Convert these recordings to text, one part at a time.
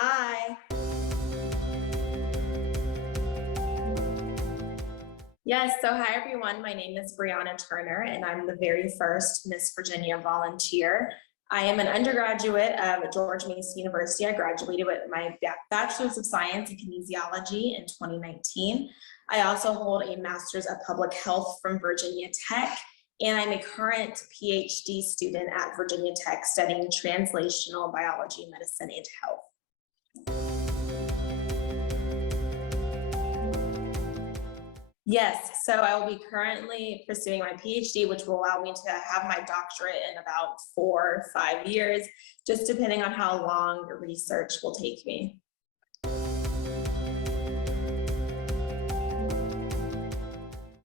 Hi. Yes, so hi everyone. My name is Breana Turner, and I'm the very first Miss Virginia volunteer. I am an undergraduate of George Mason University. I graduated with my Bachelor's of Science in Kinesiology in 2019. I also hold a Master's of Public Health from Virginia Tech, and I'm a current PhD student at Virginia Tech studying translational biology, medicine, and health. Yes, so I will be currently pursuing my PhD, which will allow me to have my doctorate in about 4 or 5 years, just depending on how long research will take me.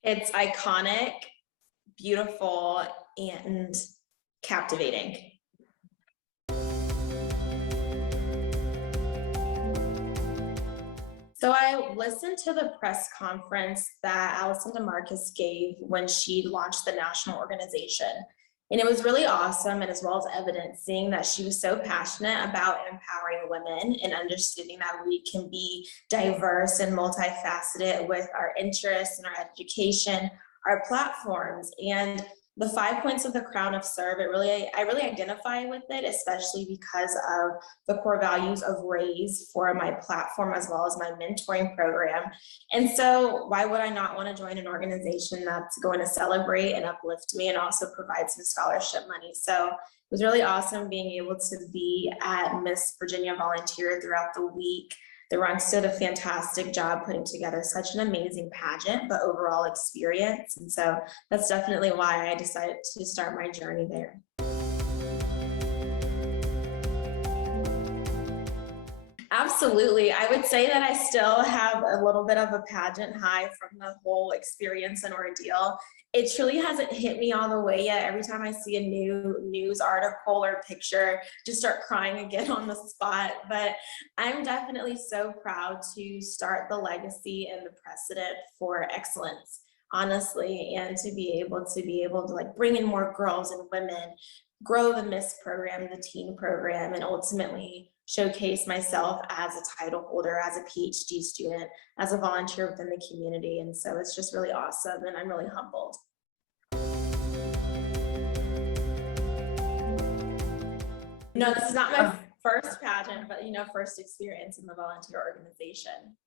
It's iconic, beautiful, and captivating. So I listened to the press conference that Allison DeMarcus gave when she launched the national organization. And it was really awesome, and as well as evident, seeing that she was so passionate about empowering women and understanding that we can be diverse and multifaceted with our interests and our education, our platforms. And the 5 points of the crown of serve, I really identify with it, especially because of the core values of raise for my platform as well as my mentoring program. And so why would I not want to join an organization that's going to celebrate and uplift me and also provide some scholarship money? So it was really awesome being able to be at Miss Virginia Volunteer throughout the week. The ranks did a fantastic job putting together such an amazing pageant, but overall experience. And so that's definitely why I decided to start my journey there. Absolutely. I would say that I still have a little bit of a pageant high from the whole experience and ordeal. It truly hasn't hit me all the way yet. Every time I see a new news article or picture, just start crying again on the spot. But I'm definitely so proud to start the legacy and the precedent for excellence, honestly, and to be able to like bring in more girls and women, grow the Miss program, the teen program, and ultimately showcase myself as a title holder, as a PhD student, as a volunteer within the community. And so it's just really awesome, and I'm really humbled. No, this is not my first pageant, but first experience in the volunteer organization.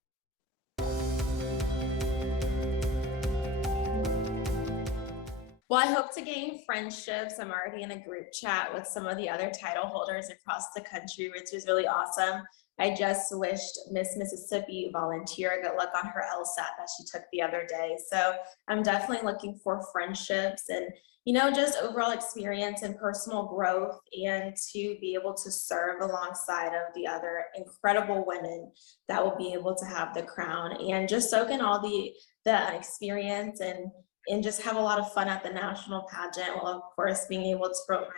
Well, I hope to gain friendships. I'm already in a group chat with some of the other title holders across the country, which is really awesome. I just wished Miss Mississippi volunteer good luck on her LSAT that she took the other day. So I'm definitely looking for friendships and, just overall experience and personal growth, and to be able to serve alongside of the other incredible women that will be able to have the crown and just soak in all the experience and just have a lot of fun at the national pageant, while of course being able to promote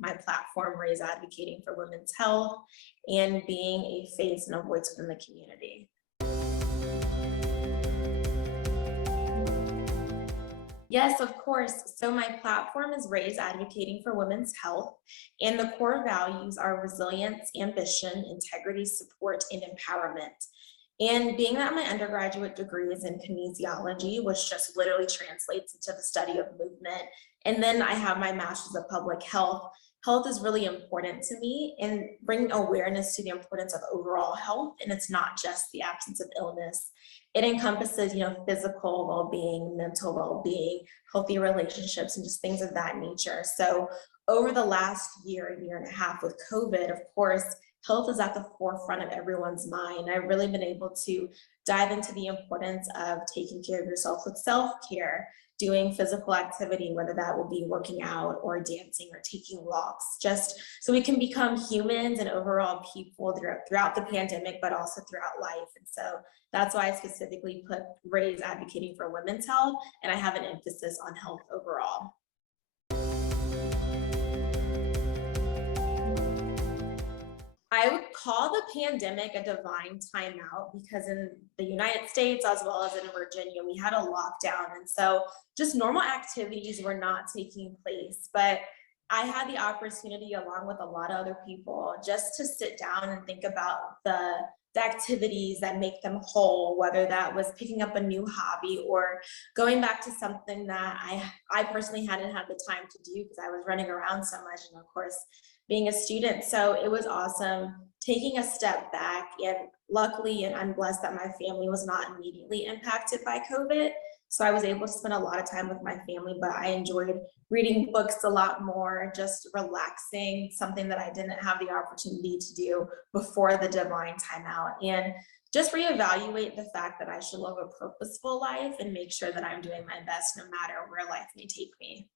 my platform, Raise advocating for women's health and being a face and a voice within the community. Yes, of course. So my platform is Raise advocating for women's health, and the core values are resilience, ambition, integrity, support, and empowerment. And being that my undergraduate degree is in kinesiology, which just literally translates into the study of movement, and then I have my master's of public health, health is really important to me, and bringing awareness to the importance of overall health. And it's not just the absence of illness. It encompasses, physical well-being, mental well-being, healthy relationships, and just things of that nature. So over the last year and a half with COVID, of course, health is at the forefront of everyone's mind. I've really been able to dive into the importance of taking care of yourself with self-care, doing physical activity, whether that will be working out or dancing or taking walks, just so we can become humans and overall people throughout the pandemic, but also throughout life. And so that's why I specifically put Raise advocating for women's health, and I have an emphasis on health overall. I would call the pandemic a divine timeout, because in the United States, as well as in Virginia, we had a lockdown. And so just normal activities were not taking place. But I had the opportunity, along with a lot of other people, just to sit down and think about the activities that make them whole, whether that was picking up a new hobby or going back to something that I personally hadn't had the time to do because I was running around so much, and of course, being a student. So it was awesome taking a step back, and luckily, and I'm blessed that my family was not immediately impacted by COVID. So I was able to spend a lot of time with my family, but I enjoyed reading books a lot more, just relaxing, something that I didn't have the opportunity to do before the divine timeout. And just reevaluate the fact that I should live a purposeful life and make sure that I'm doing my best no matter where life may take me.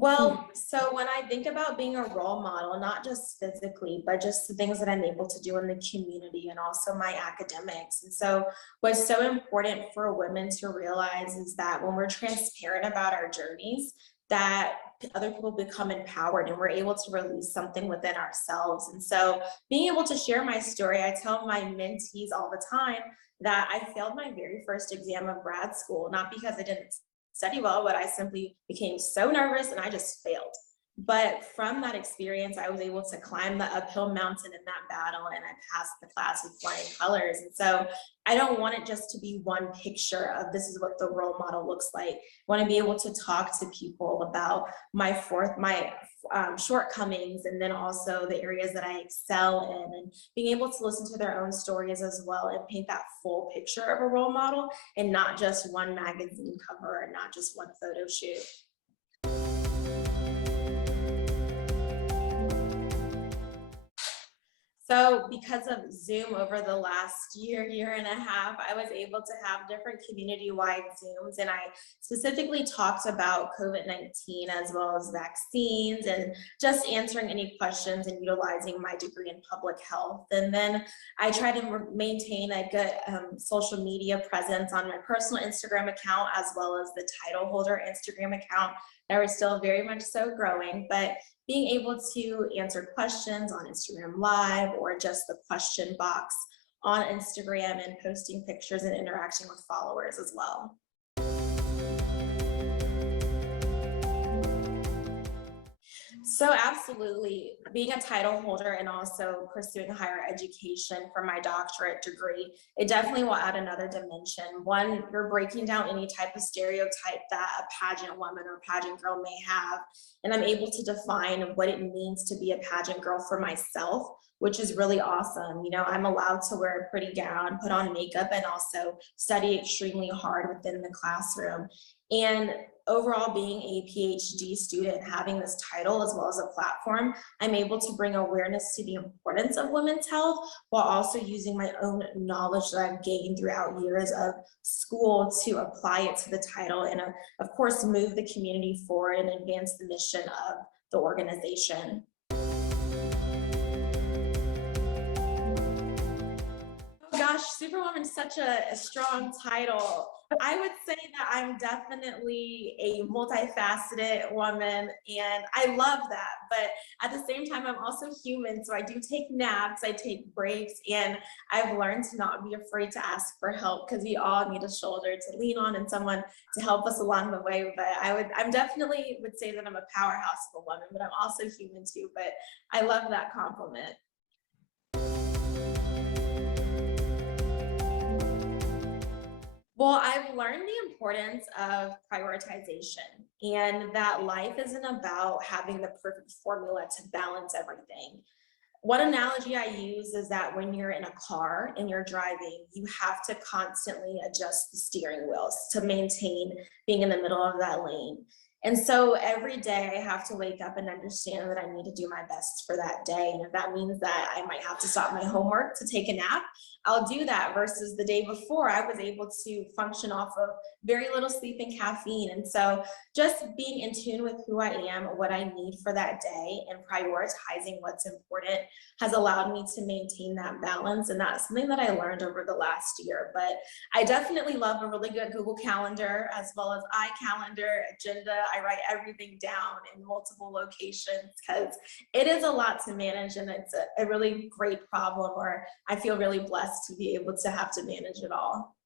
Well, so when I think about being a role model, not just physically, but just the things that I'm able to do in the community and also my academics. And so what's so important for women to realize is that when we're transparent about our journeys, that other people become empowered and we're able to release something within ourselves. And so being able to share my story, I tell my mentees all the time that I failed my very first exam of grad school, not because I didn't study well, but I simply became so nervous and I just failed. But from that experience, I was able to climb the uphill mountain in that battle and I passed the class with flying colors. And so I don't want it just to be one picture of this is what the role model looks like. I want to be able to talk to people about my shortcomings, and then also the areas that I excel in, and being able to listen to their own stories as well and paint that full picture of a role model and not just one magazine cover and not just one photo shoot. So because of Zoom over the last year and a half, I was able to have different community-wide Zooms, and I specifically talked about COVID-19 as well as vaccines and just answering any questions and utilizing my degree in public health. And then I try to maintain a good social media presence on my personal Instagram account as well as the title holder Instagram account. That we're still very much so growing, but being able to answer questions on Instagram Live or just the question box on Instagram and posting pictures and interacting with followers as well. So absolutely, being a title holder and also pursuing higher education for my doctorate degree, it definitely will add another dimension. One, you're breaking down any type of stereotype that a pageant woman or pageant girl may have, and I'm able to define what it means to be a pageant girl for myself, which is really awesome. You know, I'm allowed to wear a pretty gown, put on makeup, and also study extremely hard within the classroom. And overall, being a PhD student, having this title as well as a platform, I'm able to bring awareness to the importance of women's health while also using my own knowledge that I've gained throughout years of school to apply it to the title and, of course, move the community forward and advance the mission of the organization. Oh gosh, Superwoman is such a strong title. I would say that I'm definitely a multifaceted woman, and I love that. But at the same time, I'm also human, so I do take naps, I take breaks, and I've learned to not be afraid to ask for help because we all need a shoulder to lean on and someone to help us along the way. But I'm definitely would say that I'm a powerhouse of a woman, but I'm also human too. But I love that compliment. Well, I've learned the importance of prioritization and that life isn't about having the perfect formula to balance everything. One analogy I use is that when you're in a car and you're driving, you have to constantly adjust the steering wheels to maintain being in the middle of that lane. And so every day I have to wake up and understand that I need to do my best for that day. And if that means that I might have to stop my homework to take a nap, I'll do that versus the day before I was able to function off of very little sleep and caffeine. And so just being in tune with who I am, what I need for that day, and prioritizing what's important has allowed me to maintain that balance. And that's something that I learned over the last year. But I definitely love a really good Google Calendar as well as iCalendar, agenda. I write everything down in multiple locations because it is a lot to manage, and it's a really great problem, or I feel really blessed to be able to have to manage it all.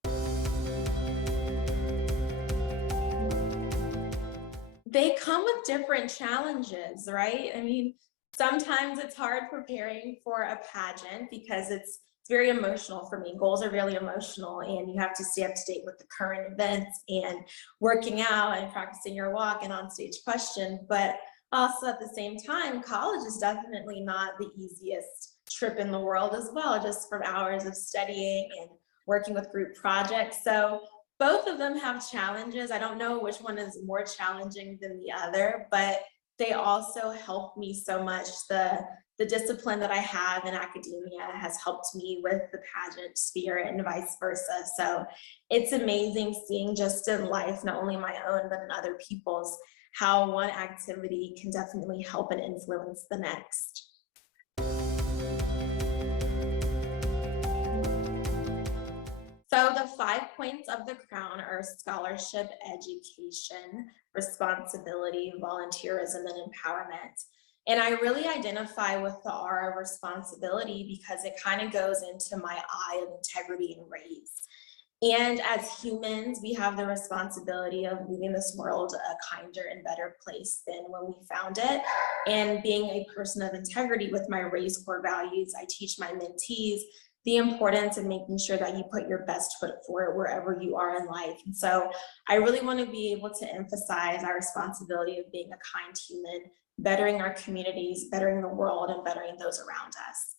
They come with different challenges, right? I mean, sometimes it's hard preparing for a pageant because it's very emotional for me. Goals are really emotional, and you have to stay up to date with the current events and working out and practicing your walk and on stage question. But also at the same time, college is definitely not the easiest trip in the world as well, just from hours of studying and working with group projects. So both of them have challenges. I don't know which one is more challenging than the other, but they also help me so much. The discipline that I have in academia has helped me with the pageant sphere and vice versa. So it's amazing seeing just in life, not only my own, but in other people's, how one activity can definitely help and influence the next. So the 5 points of the crown are scholarship, education, responsibility, volunteerism, and empowerment. And I really identify with the R of responsibility because it kind of goes into my I of integrity and raise. And as humans, we have the responsibility of leaving this world a kinder and better place than when we found it. And being a person of integrity with my raise core values, I teach my mentees the importance of making sure that you put your best foot forward wherever you are in life. And so I really want to be able to emphasize our responsibility of being a kind human, bettering our communities, bettering the world, and bettering those around us.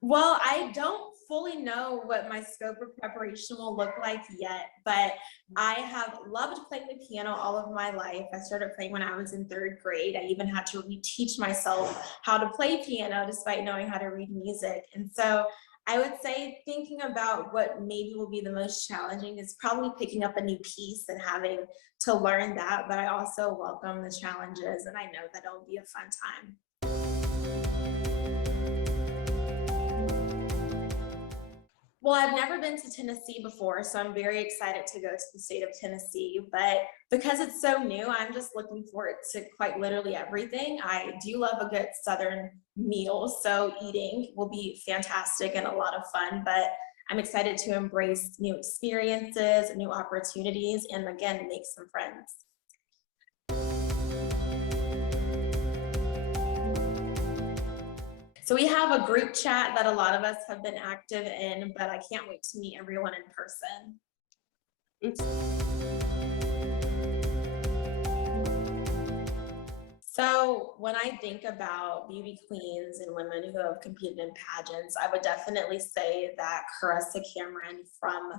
Well, I don't fully know what my scope of preparation will look like yet, but I have loved playing the piano all of my life. I started playing when I was in 3rd grade. I even had to reteach myself how to play piano despite knowing how to read music. And so I would say thinking about what maybe will be the most challenging is probably picking up a new piece and having to learn that, but I also welcome the challenges and I know that it'll be a fun time. Well, I've never been to Tennessee before, so I'm very excited to go to the state of Tennessee. But because it's so new, I'm just looking forward to quite literally everything. I do love a good Southern meal, so eating will be fantastic and a lot of fun. But I'm excited to embrace new experiences, new opportunities, and again, make some friends. So we have a group chat that a lot of us have been active in, but I can't wait to meet everyone in person. Oops. So when I think about beauty queens and women who have competed in pageants, I would definitely say that Carissa Cameron from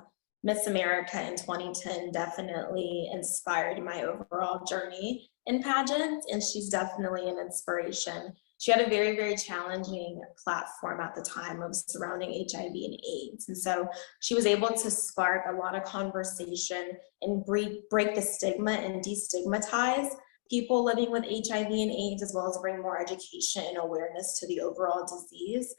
Miss America in 2010 definitely inspired my overall journey in pageants, and she's definitely an inspiration. She had a very, very challenging platform at the time of surrounding HIV and AIDS. And so she was able to spark a lot of conversation and break the stigma and destigmatize people living with HIV and AIDS, as well as bring more education and awareness to the overall disease.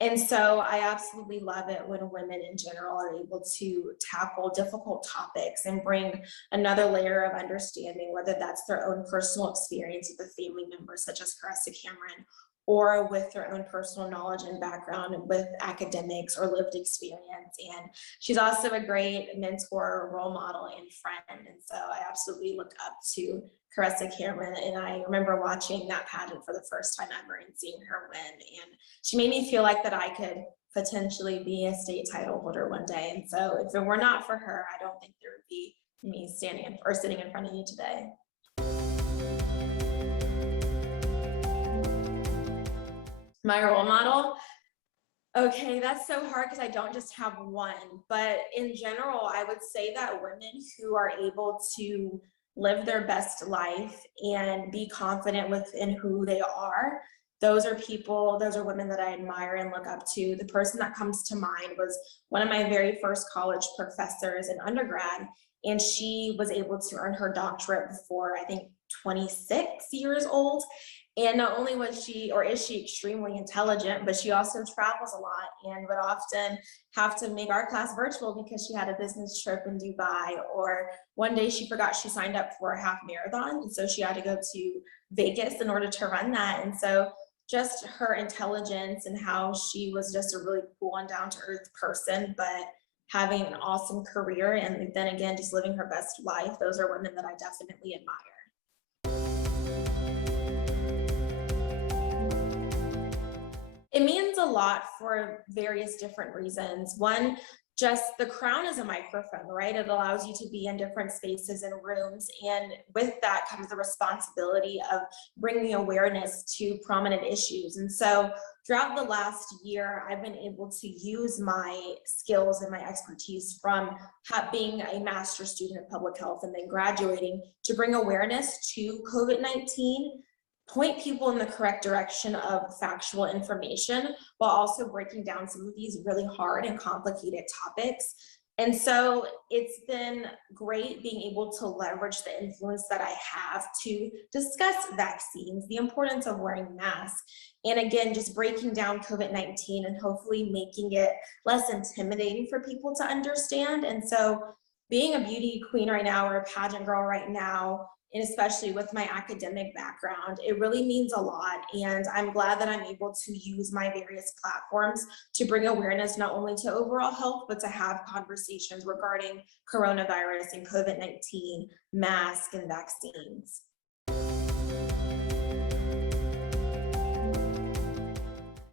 And so I absolutely love it when women in general are able to tackle difficult topics and bring another layer of understanding, whether that's their own personal experience with a family member, such as Carissa Cameron, or with their own personal knowledge and background with academics or lived experience. And she's also a great mentor, role model, and friend. And so I absolutely look up to Carissa Cameron, and I remember watching that pageant for the first time ever and seeing her win. And she made me feel like that I could potentially be a state title holder one day. And so if it were not for her, I don't think there would be me standing or sitting in front of you today. My role model? Okay, that's so hard because I don't just have one. But in general, I would say that women who are able to live their best life and be confident within who they are, those are people, those are women that I admire and look up to. The person that comes to mind was one of my very first college professors in undergrad, and she was able to earn her doctorate before, I think, 26 years old. And not only was she, or is she, extremely intelligent, but she also travels a lot and would often have to make our class virtual because she had a business trip in Dubai. Or one day she forgot she signed up for a half marathon, and so she had to go to Vegas in order to run that. And so just her intelligence and how she was just a really cool and down to earth person, but having an awesome career, and then again, just living her best life. Those are women that I definitely admire. It means a lot for various different reasons. One, just the crown is a microphone, right? It allows you to be in different spaces and rooms. And with that comes the responsibility of bringing awareness to prominent issues. And so throughout the last year, I've been able to use my skills and my expertise from being a master's student of public health and then graduating to bring awareness to COVID-19, point people in the correct direction of factual information while also breaking down some of these really hard and complicated topics. And so it's been great being able to leverage the influence that I have to discuss vaccines, the importance of wearing masks, and again, just breaking down COVID-19 and hopefully making it less intimidating for people to understand. And so being a beauty queen right now or a pageant girl right now, and especially with my academic background, it really means a lot. And I'm glad that I'm able to use my various platforms to bring awareness not only to overall health, but to have conversations regarding coronavirus and COVID-19, masks, and vaccines.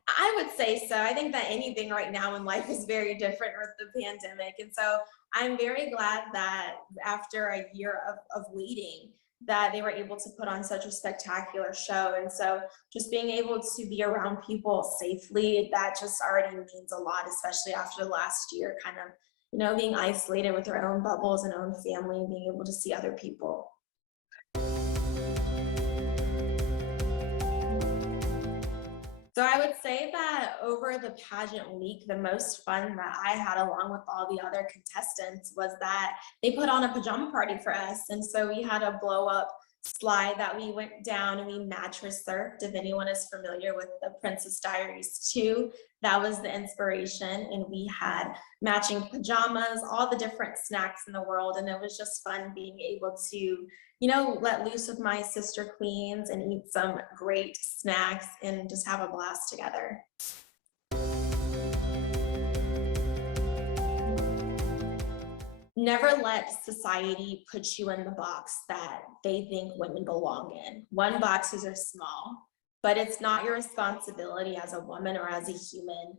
I would say so. I think that anything right now in life is very different with the pandemic. And so I'm very glad that after a year of waiting, that they were able to put on such a spectacular show. And so just being able to be around people safely, that just already means a lot, especially after the last year, kind of, being isolated with your own bubbles and own family and being able to see other people. So I would say that over the pageant week, the most fun that I had along with all the other contestants was that they put on a pajama party for us. And so we had a blow up slide that we went down and we mattress surfed. If anyone is familiar with the Princess Diaries 2, that was the inspiration. And we had matching pajamas, all the different snacks in the world. And it was just fun being able to let loose with my sister queens and eat some great snacks and just have a blast together. Never let society put you in the box that they think women belong in. One, boxes are small, but it's not your responsibility as a woman or as a human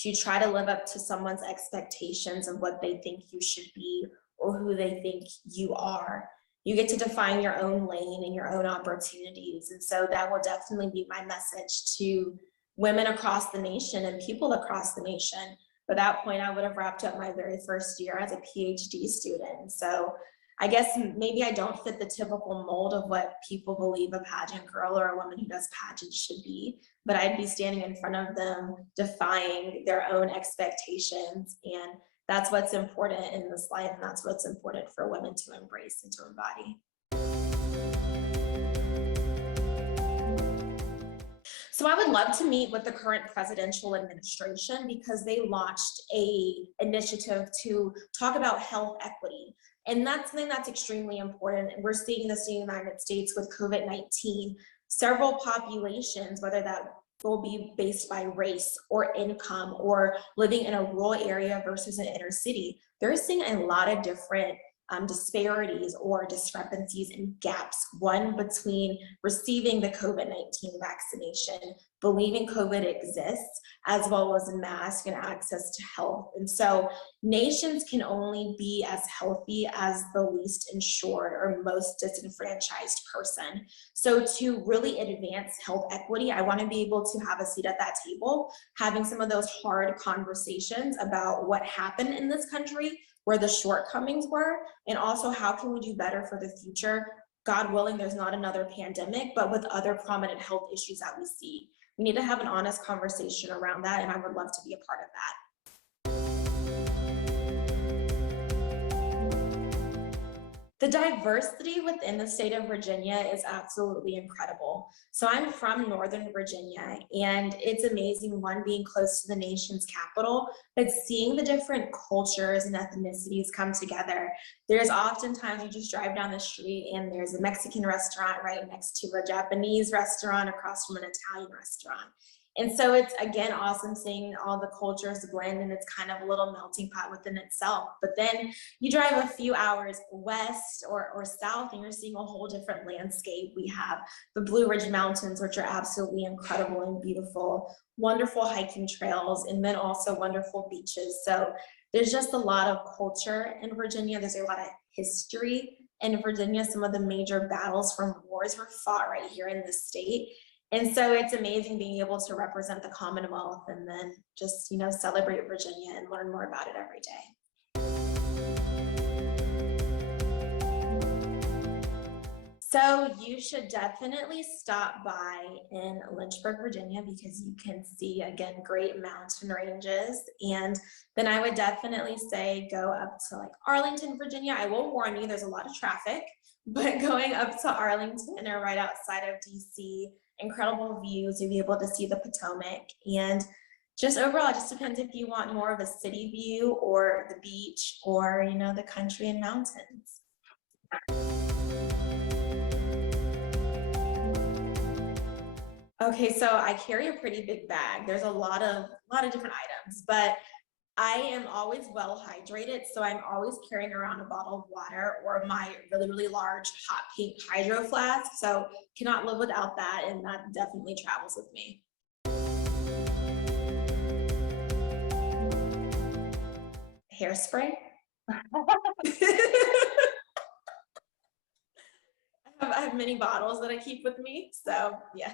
to try to live up to someone's expectations of what they think you should be or who they think you are. You get to define your own lane and your own opportunities. And so that will definitely be my message to women across the nation and people across the nation. By that point, I would have wrapped up my very first year as a PhD student. So I guess maybe I don't fit the typical mold of what people believe a pageant girl or a woman who does pageants should be, but I'd be standing in front of them, defying their own expectations. And that's what's important in this life, and that's what's important for women to embrace and to embody. So I would love to meet with the current presidential administration because they launched an initiative to talk about health equity. And that's something that's extremely important. And we're seeing this in the United States with COVID-19. Several populations, whether that will be based by race or income or living in a rural area versus an inner city, they're seeing a lot of different disparities or discrepancies and gaps. One, between receiving the COVID-19 vaccination, believing COVID exists, as well as mask and access to health. And so nations can only be as healthy as the least insured or most disenfranchised person. So to really advance health equity, I want to be able to have a seat at that table, having some of those hard conversations about what happened in this country, where the shortcomings were, and also how can we do better for the future. God willing, there's not another pandemic, but with other prominent health issues that we see. We need to have an honest conversation around that, and I would love to be a part of that. The diversity within the state of Virginia is absolutely incredible. So I'm from Northern Virginia, and it's amazing, one, being close to the nation's capital, but seeing the different cultures and ethnicities come together. There's oftentimes you just drive down the street and there's a Mexican restaurant right next to a Japanese restaurant across from an Italian restaurant. And so it's, again, awesome seeing all the cultures blend, and it's kind of a little melting pot within itself. But then you drive a few hours west or south, and you're seeing a whole different landscape. We have the Blue Ridge Mountains, which are absolutely incredible and beautiful, wonderful hiking trails, and then also wonderful beaches. So there's just a lot of culture in Virginia. There's a lot of history in Virginia. Some of the major battles from wars were fought right here in the state. And so it's amazing being able to represent the Commonwealth and then just, celebrate Virginia and learn more about it every day. So you should definitely stop by in Lynchburg, Virginia, because you can see, again, great mountain ranges. And then I would definitely say go up to like Arlington, Virginia. I will warn you, there's a lot of traffic, but going up to Arlington or right outside of DC, incredible views. You'll be able to see the Potomac, and just overall, it just depends if you want more of a city view or the beach or, the country and mountains. Okay, so I carry a pretty big bag. There's a lot of different items, but I am always well hydrated, so I'm always carrying around a bottle of water or my really, really large hot pink hydro flask. So cannot live without that, and that definitely travels with me. Hairspray. I have many bottles that I keep with me, so yeah.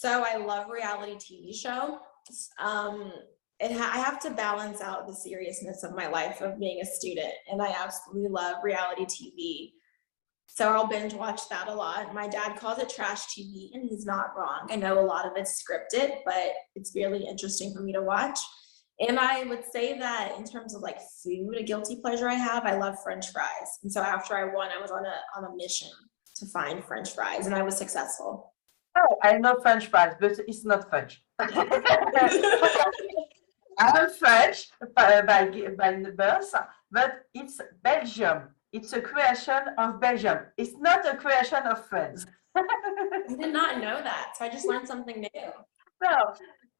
So I love reality TV show. I have to balance out the seriousness of my life of being a student, and I absolutely love reality TV. So I'll binge watch that a lot. My dad calls it trash TV, and he's not wrong. I know a lot of it's scripted, but it's really interesting for me to watch. And I would say that in terms of like food, a guilty pleasure I have, I love French fries. And so after I won, I was on a mission to find French fries, and I was successful. Oh, I know French fries, but it's not French. I'm French by birth, but it's Belgium. It's a creation of Belgium. It's not a creation of France. I did not know that, so I just learned something new. No,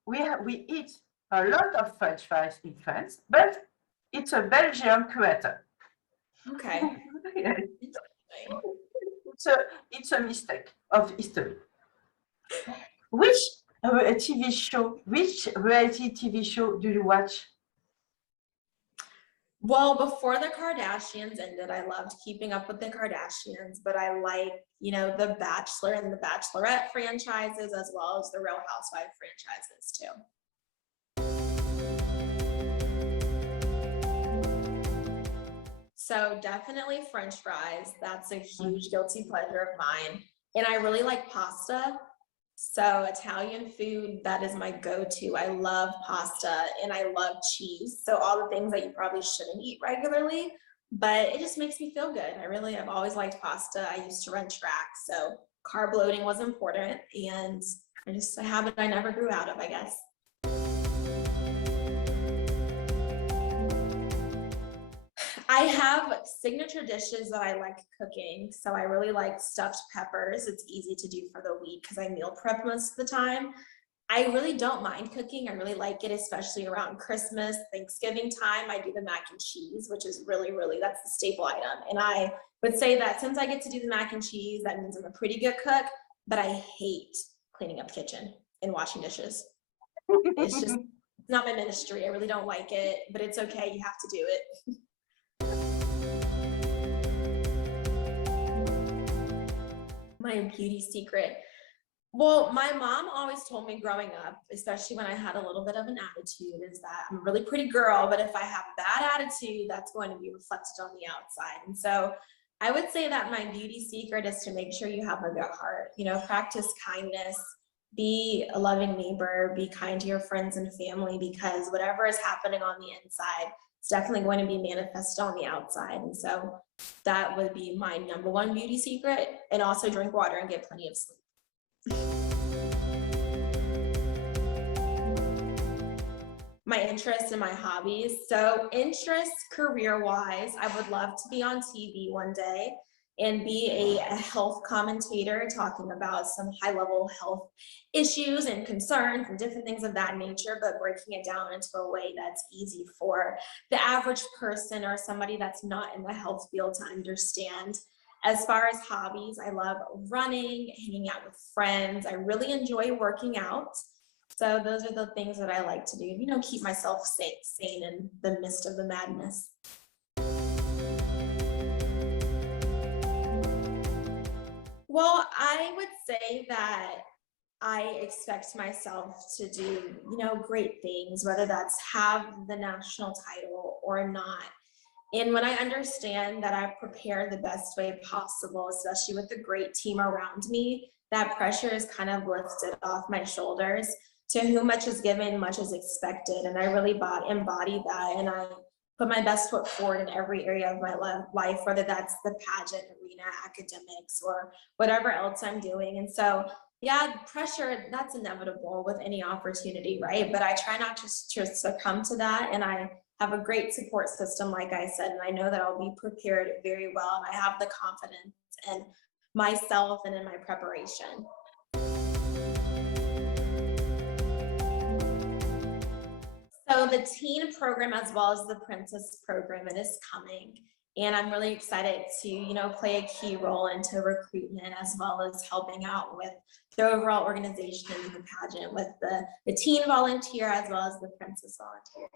we eat a lot of French fries in France, but it's a Belgian creator. Okay. It's a mistake of history. Which reality TV show do you watch? Well, before the Kardashians ended, I loved Keeping Up with the Kardashians, but I like, The Bachelor and the Bachelorette franchises, as well as the Real Housewives franchises too. So definitely French fries. That's a huge guilty pleasure of mine. And I really like pasta. So Italian food, that is my go-to. I love pasta and I love cheese. So all the things that you probably shouldn't eat regularly, but it just makes me feel good. I've always liked pasta. I used to run track, so carb loading was important, and just a habit I never grew out of, I guess. I have signature dishes that I like cooking. So I really like stuffed peppers. It's easy to do for the week because I meal prep most of the time. I really don't mind cooking. I really like it, especially around Christmas, Thanksgiving time. I do the mac and cheese, which is really, that's the staple item. And I would say that since I get to do the mac and cheese, that means I'm a pretty good cook, but I hate cleaning up the kitchen and washing dishes. It's just not my ministry. I really don't like it, but it's okay. You have to do it. My beauty secret. Well, my mom always told me growing up, especially when I had a little bit of an attitude, is that I'm a really pretty girl, but if I have a bad attitude, that's going to be reflected on the outside. And so I would say that my beauty secret is to make sure you have a good heart, practice kindness, be a loving neighbor, be kind to your friends and family, because whatever is happening on the inside, it's definitely going to be manifested on the outside. And so that would be my number one beauty secret. And also drink water and get plenty of sleep. My interests and my hobbies. So interests career-wise, I would love to be on TV one day. and be a health commentator talking about some high level health issues and concerns and different things of that nature, but breaking it down into a way that's easy for the average person or somebody that's not in the health field to understand. As far as hobbies, I love running, hanging out with friends. I really enjoy working out. So those are the things that I like to do, you know, keep myself sane in the midst of the madness. Well, I would say that I expect myself to do, you know, great things, whether that's have the national title or not. And when I understand that I've prepared the best way possible, especially with the great team around me, that pressure is kind of lifted off my shoulders. To whom much is given, much is expected. And I really embody that. And I put my best foot forward in every area of my life, whether that's the pageant arena, academics, or whatever else I'm doing. And so, yeah, pressure, that's inevitable with any opportunity, right? But I try not to succumb to that. And I have a great support system, like I said, and I know that I'll be prepared very well. And I have the confidence in myself and in my preparation. So the teen program as well as the princess program, it is coming. And I'm really excited to, you know, play a key role into recruitment as well as helping out with the overall organization of the pageant with the teen volunteer as well as the princess volunteers.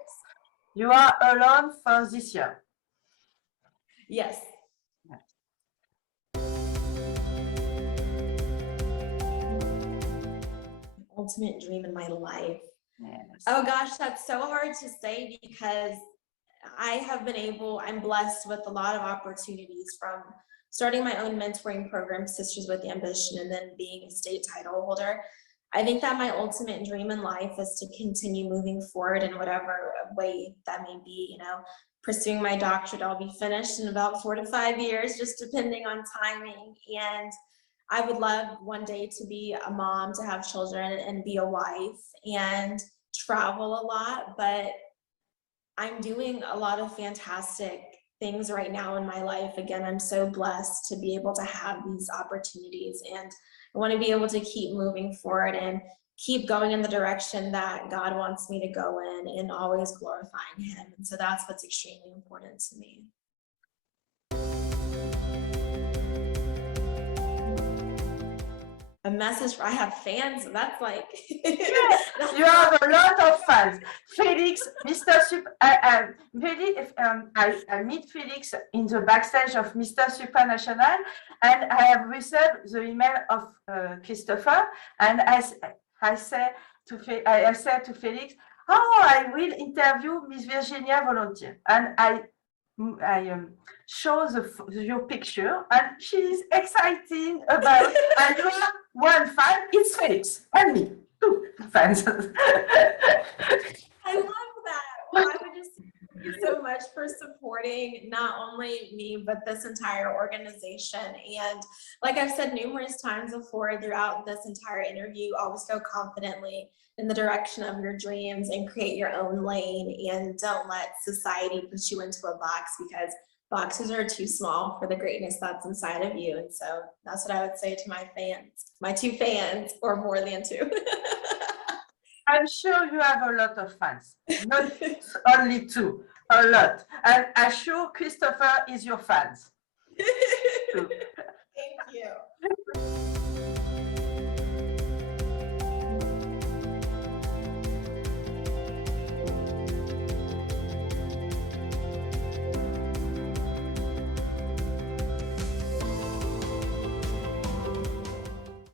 You are alone for this year. Yes. Ultimate dream in my life. Yes. Oh gosh, that's so hard to say because I'm blessed with a lot of opportunities, from starting my own mentoring program, Sisters with Ambition, and then being a state title holder. I think that my ultimate dream in life is to continue moving forward in whatever way that may be, you know, pursuing my doctorate. I'll be finished in about 4 to 5 years, just depending on timing. And I would love one day to be a mom, to have children and be a wife and travel a lot, but I'm doing a lot of fantastic things right now in my life. Again, I'm so blessed to be able to have these opportunities, and I want to be able to keep moving forward and keep going in the direction that God wants me to go in and always glorifying Him. And so that's what's extremely important to me. A message I have fans, that's like yes, you have a lot of fans. Felix, Mr. I meet Felix in the backstage of Mr. Supranational, and I have received the email of Christopher, and I said to Felix, "Oh, I will interview Miss Virginia volunteer," and I show your picture, and she's excited about, and you are one fan, it's Felix, and me, 2 fans. I love that. Well, I would just thank you so much for supporting not only me, but this entire organization. And like I've said numerous times before throughout this entire interview, always go confidently in the direction of your dreams and create your own lane, and don't let society put you into a box, because boxes are too small for the greatness that's inside of you. And so that's what I would say to my fans, my 2 fans, or more than 2. I'm sure you have a lot of fans, not only 2, a lot. And I'm sure Christopher is your fans. Thank you.